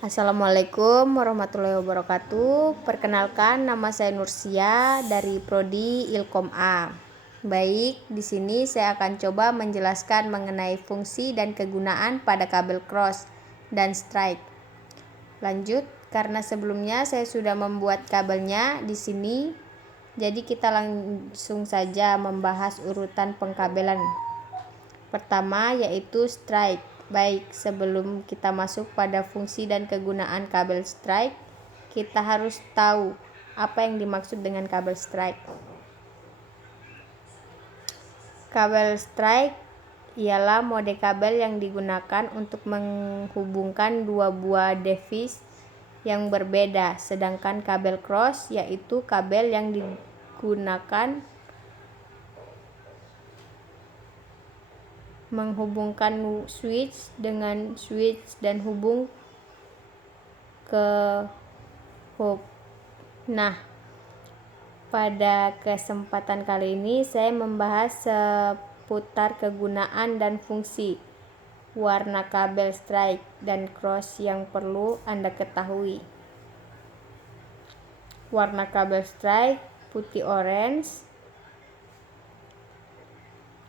Assalamualaikum warahmatullahi wabarakatuh. Perkenalkan, nama saya Nursia dari Prodi Ilkom A. Baik, di sini saya akan coba menjelaskan mengenai fungsi dan kegunaan pada kabel cross dan strike. Lanjut, karena sebelumnya saya sudah membuat kabelnya di sini, jadi kita langsung saja membahas urutan pengkabelan. Pertama yaitu strike. Baik, sebelum kita masuk pada fungsi dan kegunaan kabel strike, kita harus tahu apa yang dimaksud dengan kabel strike. Kabel strike ialah mode kabel yang digunakan untuk menghubungkan dua buah device yang berbeda, sedangkan kabel cross yaitu kabel yang digunakan menghubungkan switch dengan switch dan hubung ke hub. Nah, pada kesempatan kali ini saya membahas seputar kegunaan dan fungsi warna kabel strike dan cross yang perlu Anda ketahui. Warna kabel strike putih orange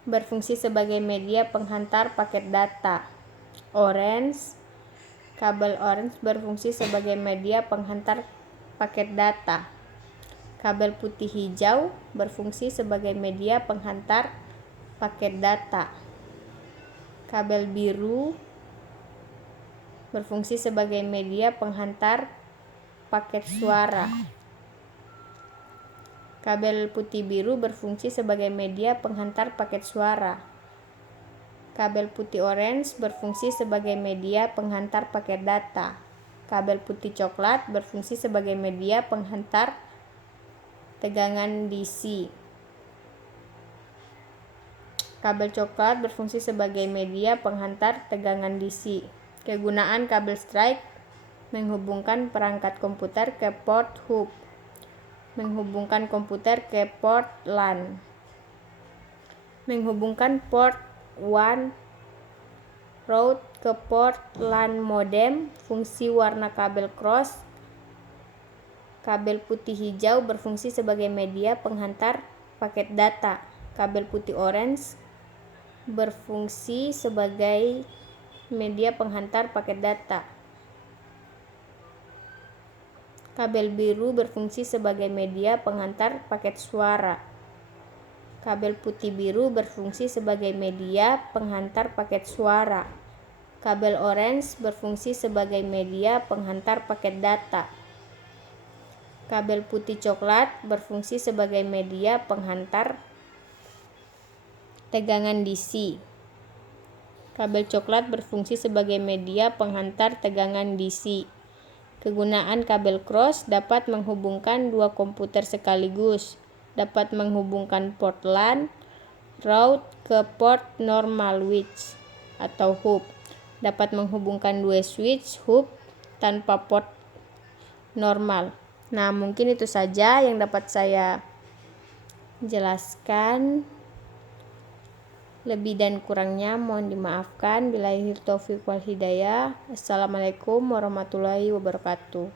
berfungsi sebagai media penghantar paket data. Kabel orange berfungsi sebagai media penghantar paket data. Kabel putih hijau berfungsi sebagai media penghantar paket data. Kabel biru berfungsi sebagai media penghantar paket suara. Kabel putih biru berfungsi sebagai media penghantar paket suara. Kabel putih orange berfungsi sebagai media penghantar paket data. Kabel putih coklat berfungsi sebagai media penghantar tegangan DC. Kabel coklat berfungsi sebagai media penghantar tegangan DC. Kegunaan kabel strike: menghubungkan perangkat komputer ke port hub, menghubungkan komputer ke port LAN, menghubungkan port WAN route ke port LAN modem. Fungsi warna kabel cross: kabel putih hijau berfungsi sebagai media penghantar paket data. Kabel putih orange berfungsi sebagai media penghantar paket data. Kabel biru berfungsi sebagai media penghantar paket suara. Kabel putih biru berfungsi sebagai media penghantar paket suara. Kabel orange berfungsi sebagai media penghantar paket data. Kabel putih coklat berfungsi sebagai media penghantar tegangan DC. Kabel coklat berfungsi sebagai media penghantar tegangan DC. Kegunaan kabel cross: dapat menghubungkan dua komputer sekaligus, dapat menghubungkan port LAN route ke port normal switch atau hub, dapat menghubungkan dua switch hub tanpa port normal. Nah, mungkin itu saja yang dapat saya jelaskan. Lebih dan kurangnya mohon dimaafkan. Billahi taufiq wal hidayah. Assalamualaikum warahmatullahi wabarakatuh.